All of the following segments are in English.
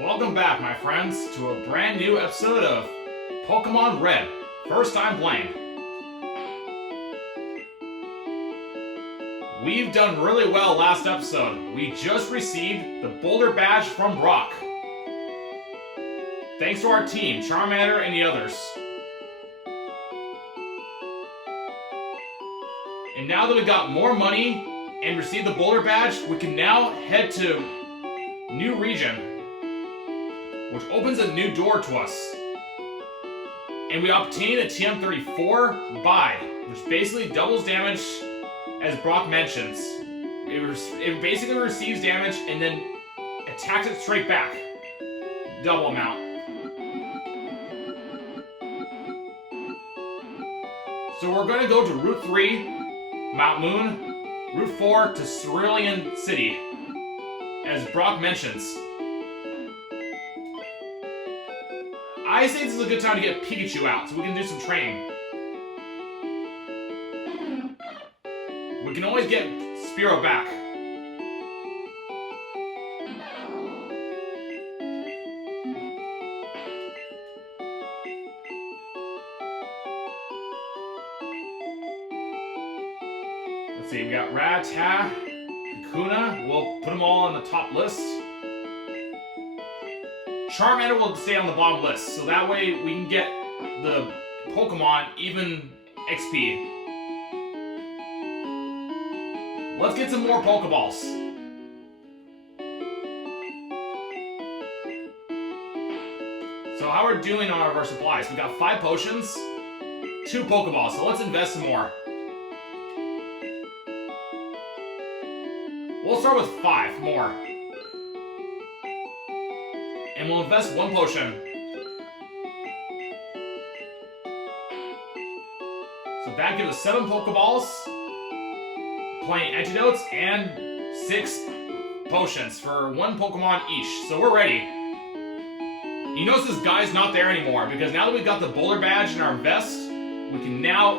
Welcome back, my friends, to a brand new episode of Pokémon Red, first time playing. We've done really well last episode. We just received the Boulder Badge from Brock. Thanks to our team, Charmander and the others. And now that we got more money and received the Boulder Badge, we can now head to New Region, which opens a new door to us. And we obtain a TM34 buy, which basically doubles damage, as Brock mentions. It basically receives damage and then attacks it straight back. Double amount. So we're going to go to Route 3, Mount Moon, Route 4 to Cerulean City, as Brock mentions. I say this is a good time to get Pikachu out so we can do some training. We can always get Spearow back. Let's see, we got Rattata, Kakuna, we'll put them all on the top list. Charmander will stay on the bottom list, so that way we can get the Pokemon even XP. Let's get some more Pokeballs. So how we're doing on our supplies? We got 5 potions, 2 Pokeballs, so let's invest some more. We'll start with 5 more. And we'll invest 1 potion. So that gives us 7 Pokeballs, plenty antidotes, and 6 potions for 1 Pokemon each. So we're ready. You notice this guy's not there anymore, because now that we've got the Boulder Badge in our vest, we can now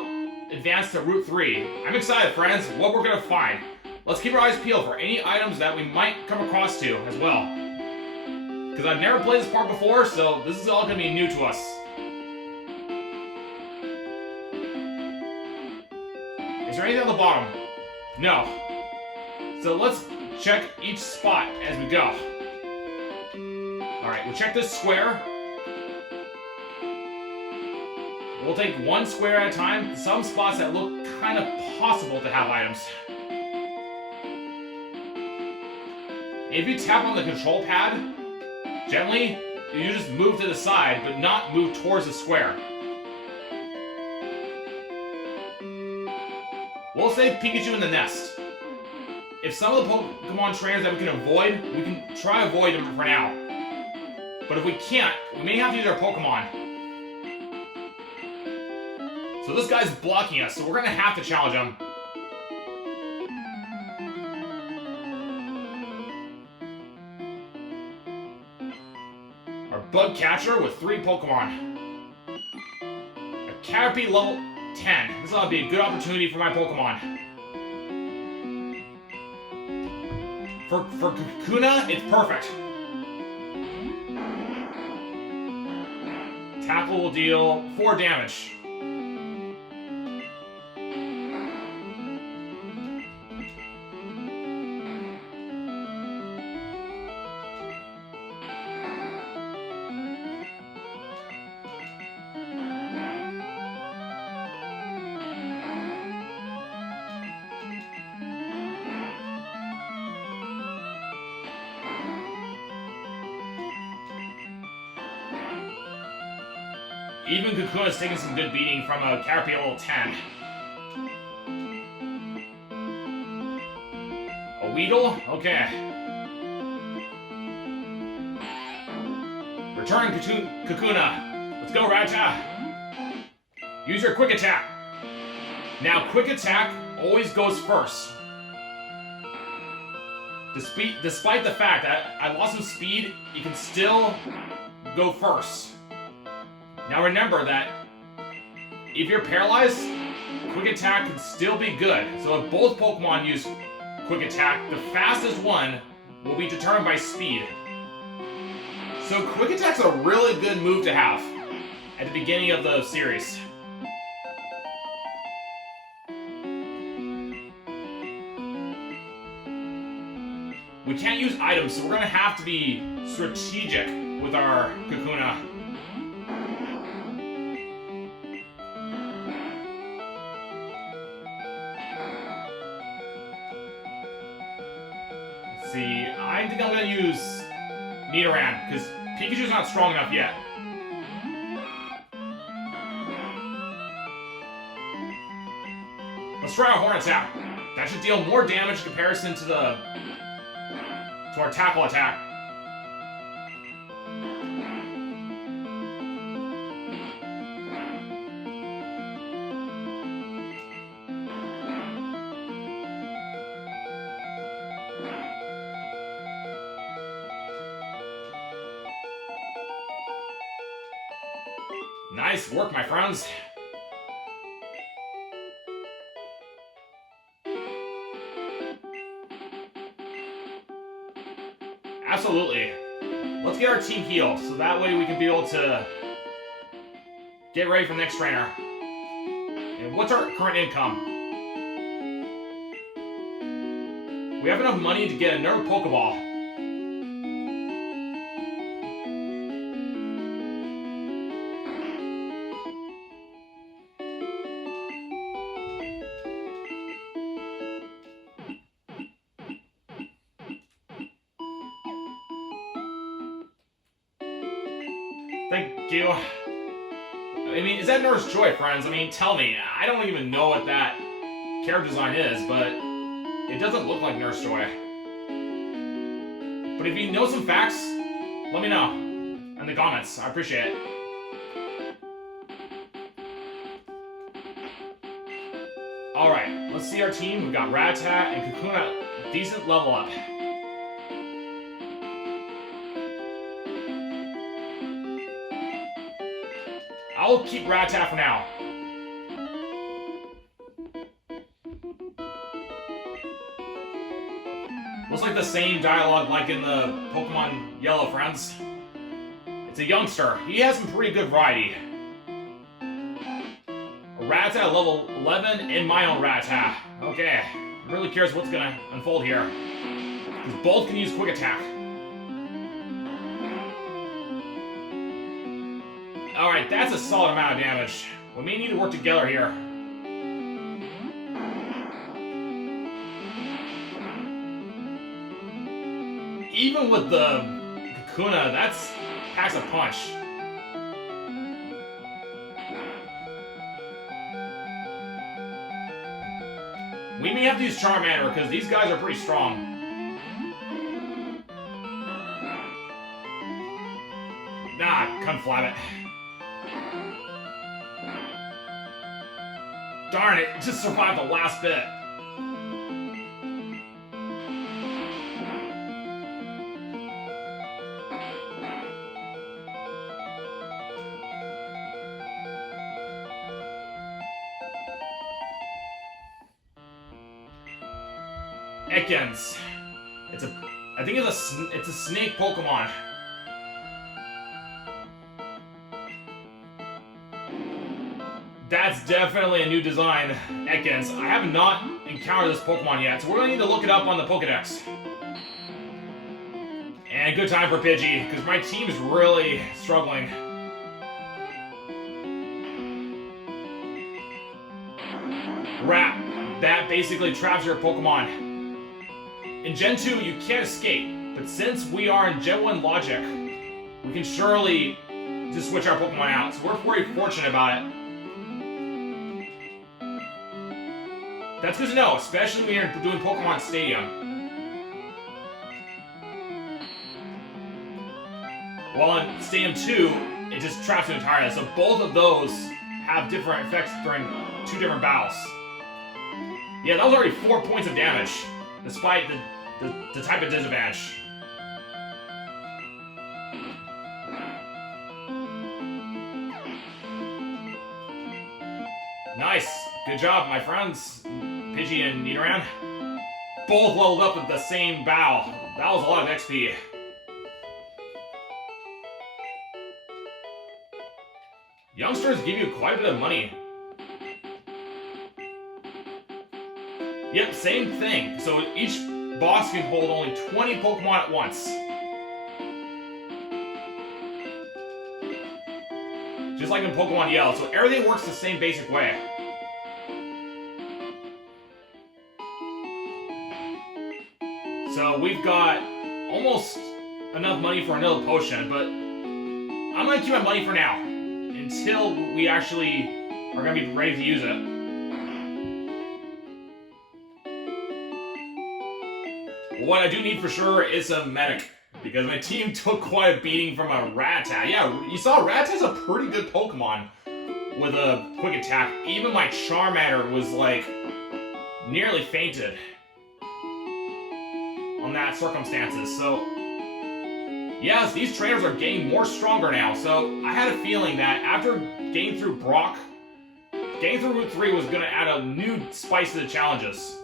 advance to Route 3. I'm excited, friends, what we're going to find. Let's keep our eyes peeled for any items that we might come across to as well. Because I've never played this part before, so this is all going to be new to us. Is there anything on the bottom? No. So let's check each spot as we go. Alright, we'll check this square. We'll take 1 square at a time. Some spots that look kind of possible to have items. If you tap on the control pad gently, you just move to the side, but not move towards the square. We'll save Pikachu in the nest. If some of the Pokemon trainers that we can avoid, we can try avoid them for now. But if we can't, we may have to use our Pokemon. So this guy's blocking us, so we're gonna have to challenge him. Bug catcher with 3 Pokemon. A Caterpie level 10. This ought to be a good opportunity for my Pokemon. For Kakuna, it's perfect. Tackle will deal 4 damage. Even Kakuna's taking some good beating from a Caterpie level 10. A Weedle? Okay. Return Kakuna. Let's go, Rattata. Use your Quick Attack. Now, Quick Attack always goes first. Despite the fact that I lost some speed, you can still go first. Now remember that if you're paralyzed, Quick Attack can still be good. So if both Pokemon use Quick Attack, the fastest one will be determined by speed. So Quick Attack's a really good move to have at the beginning of the series. We can't use items, so we're gonna have to be strategic with our Kakuna. Let's see, I think I'm gonna use Nidoran, because Pikachu's not strong enough yet. Let's try our Horn Attack. That should deal more damage in comparison to our Tackle Attack. Nice work, my friends. Absolutely. Let's get our team healed, so that way we can be able to get ready for the next trainer. And what's our current income? We have enough money to get another Pokeball. Thank you. I mean, is that Nurse Joy, friends? I mean, tell me. I don't even know what that character design is, but it doesn't look like Nurse Joy. But if you know some facts, let me know in the comments. I appreciate it. Alright, let's see our team. We've got Rattata and Kakuna. Decent level up. I'll keep Rattata for now. Looks like the same dialogue like in the Pokemon Yellow, friends. It's a youngster. He has some pretty good variety. A Rattata level 11 and my own Rattata. Okay, I'm really curious what's gonna unfold here. Because both can use Quick Attack. Alright, that's a solid amount of damage. We may need to work together here. Even with the Kakuna, that's packs a punch. We may have to use Charmander because these guys are pretty strong. Nah, Conflab it. Darn it, just survived the last bit. Ekans. I think it's a snake Pokemon. That's definitely a new design, Ekans. I have not encountered this Pokemon yet, so we're gonna need to look it up on the Pokedex. And good time for Pidgey, because my team is really struggling. Wrap. That basically traps your Pokemon. In Gen 2, you can't escape, but since we are in Gen 1 logic, we can surely just switch our Pokemon out, so we're very fortunate about it. That's good to know, especially when you're doing Pokemon Stadium. While in Stadium 2, it just traps you entirely, so both of those have different effects during two different battles. Yeah, that was already 4 points of damage, despite the type of disadvantage. Nice. Good job, my friends. Pidgey and Nidoran. Both leveled up with the same bow. That was a lot of XP. youngsters give you quite a bit of money. Yep, same thing. So each boss can hold only 20 Pokemon at once. Just like in Pokemon Yellow. So everything works the same basic way. So we've got almost enough money for another potion, but I'm going to keep my money for now until we actually are going to be ready to use it. What I do need for sure is a medic, because my team took quite a beating from a Rattata. Yeah, you saw Rattata's a pretty good Pokemon with a quick attack. Even my Charmander was like nearly fainted on that circumstances. So yes, these trainers are getting more stronger now. So I had a feeling that after getting through Brock, getting through Route 3 was going to add a new spice to the challenges.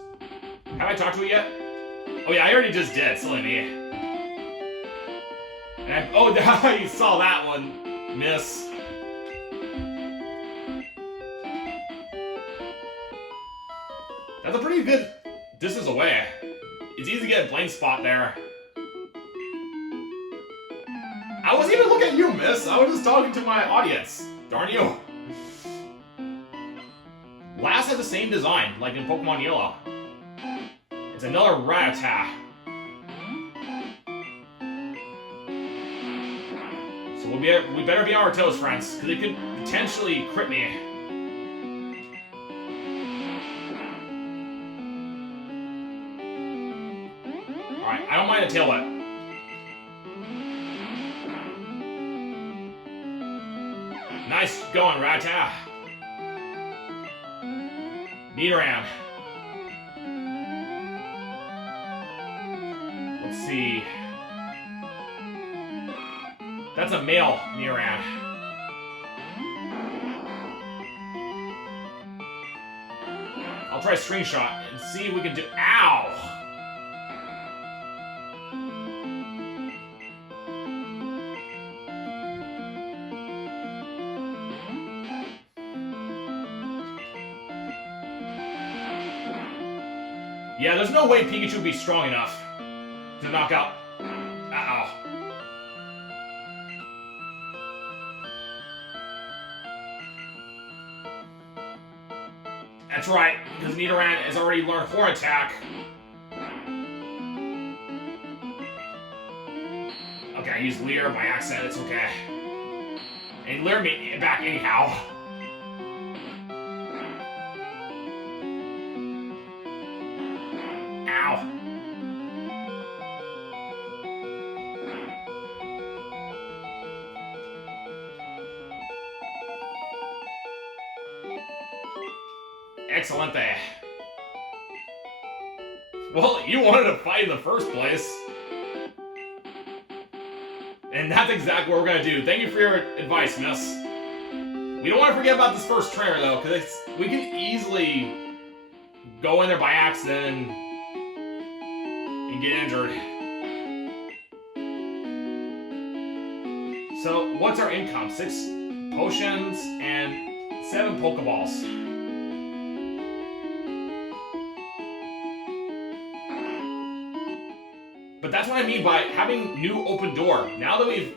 Have I talked to it yet? Oh yeah, I already just did. Silly me. And oh, you saw that one miss. That's a pretty good distance away. It's easy to get a blind spot there. I wasn't even looking at you, miss. I was just talking to my audience. Darn you. Last has the same design, like in Pokemon Yellow. It's another Rattata. So we better be on our toes, friends, because it could potentially crit me. Alright, I don't mind a tail whip. Nice going, Rattata. Nidoran. Let's see. That's a male Nidoran. I'll try String Shot and see if we can do. Ow! Yeah, there's no way Pikachu would be strong enough to knock out. Uh-oh. That's right, because Nidoran has already learned Horn Attack. Okay, I used Leer by accident, it's okay. And Leer me back anyhow. Ow. Excelente. Well, you wanted to fight in the first place. And that's exactly what we're going to do. Thank you for your advice, miss. We don't want to forget about this first trainer, though, because we can easily go in there by accident and get injured. So, what's our income? 6 potions and 7 Pokeballs. But that's what I mean by having new open door. Now that we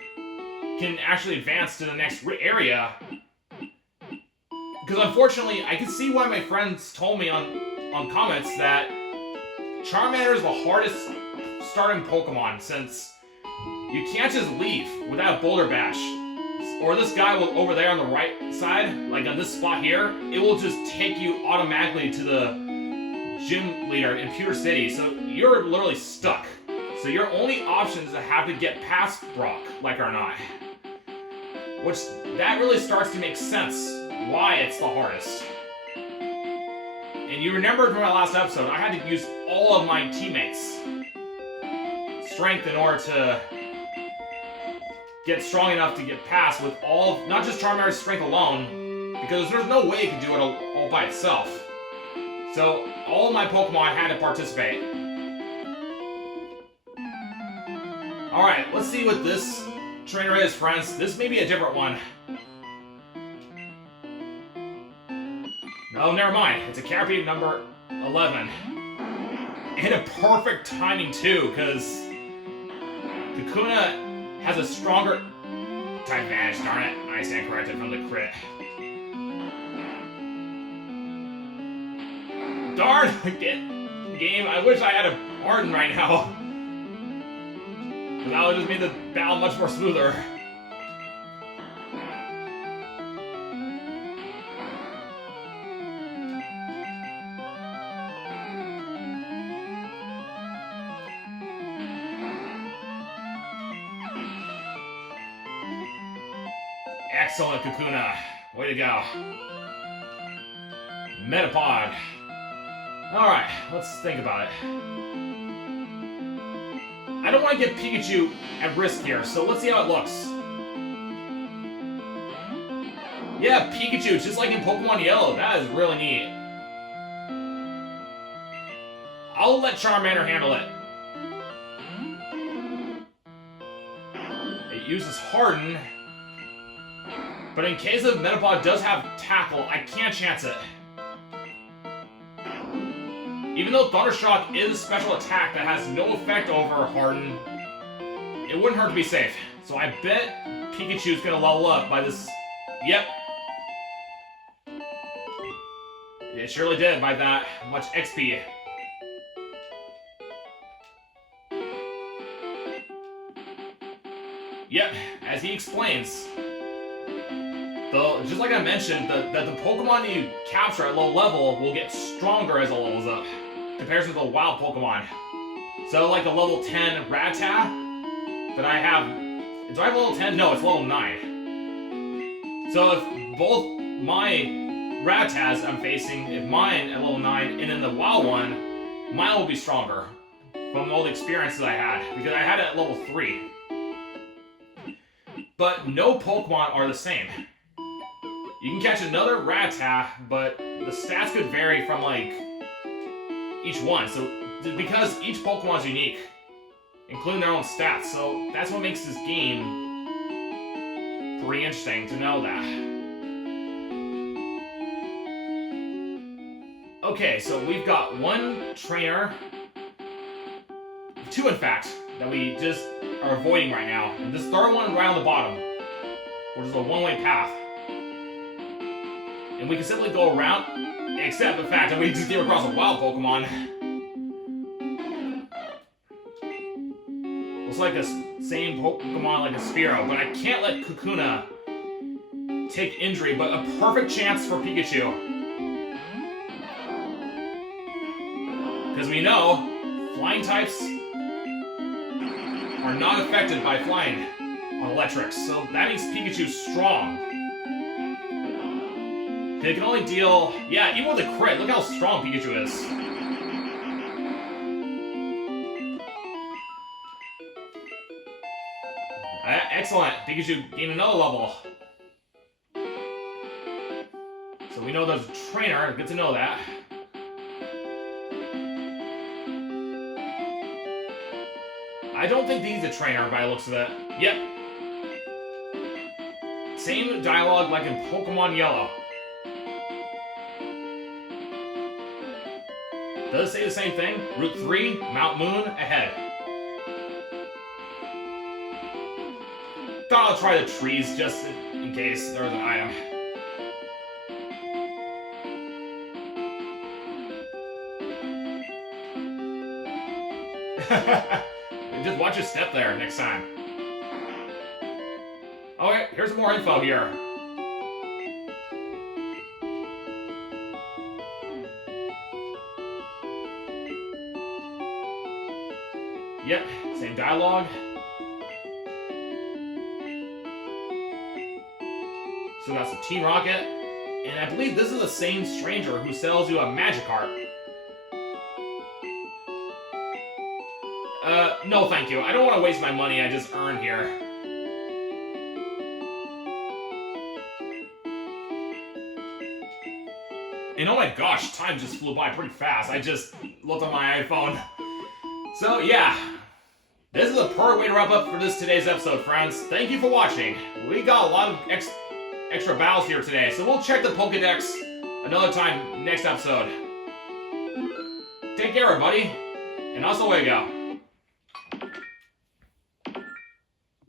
can actually advance to the next area, because unfortunately, I can see why my friends told me on comments that Charmander is the hardest starting Pokemon, since you can't just leave without Boulder Bash. Or this guy will, over there on the right side, like on this spot here, it will just take you automatically to the gym leader in Pewter City, so you're literally stuck. So your only option is to have to get past Brock, like it or not. Which, that really starts to make sense why it's the hardest. And you remembered from my last episode, I had to use all of my teammates' strength in order to get strong enough to get past with all, not just Charmander's strength alone, because there's no way it can do it all by itself. So all of my Pokemon had to participate. Alright, let's see what this trainer is, friends. This may be a different one. No, never mind. It's a Caterpie number 11. And a perfect timing too, because Kakuna has a stronger type advantage. Darn it, I stand corrected from the crit. Darn, game, I wish I had a Arden right now. Because that would just make the battle much more smoother. Excellent, Kakuna. Way to go. Metapod. Alright, let's think about it. I don't want to get Pikachu at risk here, so let's see how it looks. Yeah, Pikachu, just like in Pokemon Yellow. That is really neat. I'll let Charmander handle it. It uses Harden. But in case of Metapod does have Tackle, I can't chance it. Even though Thundershock is a special attack that has no effect over Harden, it wouldn't hurt to be safe. So I bet Pikachu's gonna level up by this. Yep. It surely did by that much XP. Yep, as he explains. Though, just like I mentioned, that the Pokemon that you capture at low level will get stronger as it levels up, in comparison to the wild Pokemon. So, like the level 10 Rattata that I have. Do I have level 10? No, it's level 9. So, if both my Rattas I'm facing, if mine at level 9, and then the wild one, mine will be stronger from all the experiences I had, because I had it at level 3. But no Pokemon are the same. You can catch another Rattata, but the stats could vary from, like, each one. So, because each Pokemon is unique, including their own stats. So, that's what makes this game pretty interesting to know that. Okay, so we've got one trainer, two in fact, that we just are avoiding right now. And this third one right on the bottom, which is a one-way path. And we can simply go around, except the fact that we just came across a wild Pokemon. Looks like the same Pokemon like a Spearow, but I can't let Kakuna take injury, but a perfect chance for Pikachu. Because we know, flying types are not affected by flying on electrics, so that means Pikachu's strong. It can only deal... Yeah, even with a crit, look how strong Pikachu is. Excellent. Pikachu gained another level. So we know there's a trainer. Good to know that. I don't think he's a trainer by the looks of it. Yep. Same dialogue like in Pokemon Yellow. Does it say the same thing? Route 3, Mount Moon, ahead. Thought I'll try the trees just in case there was an item. Just watch your step there next time. Okay, here's more info here. Yep, same dialogue. So that's the Team Rocket. And I believe this is the same stranger who sells you a Magikarp. No thank you. I don't want to waste my money I just earned here. And oh my gosh, time just flew by pretty fast. I just looked on my iPhone. So yeah, this is a perfect way to wrap up for today's episode, friends. Thank you for watching. We got a lot of extra battles here today, so we'll check the Pokedex another time next episode. Take care, everybody. And hasta luego.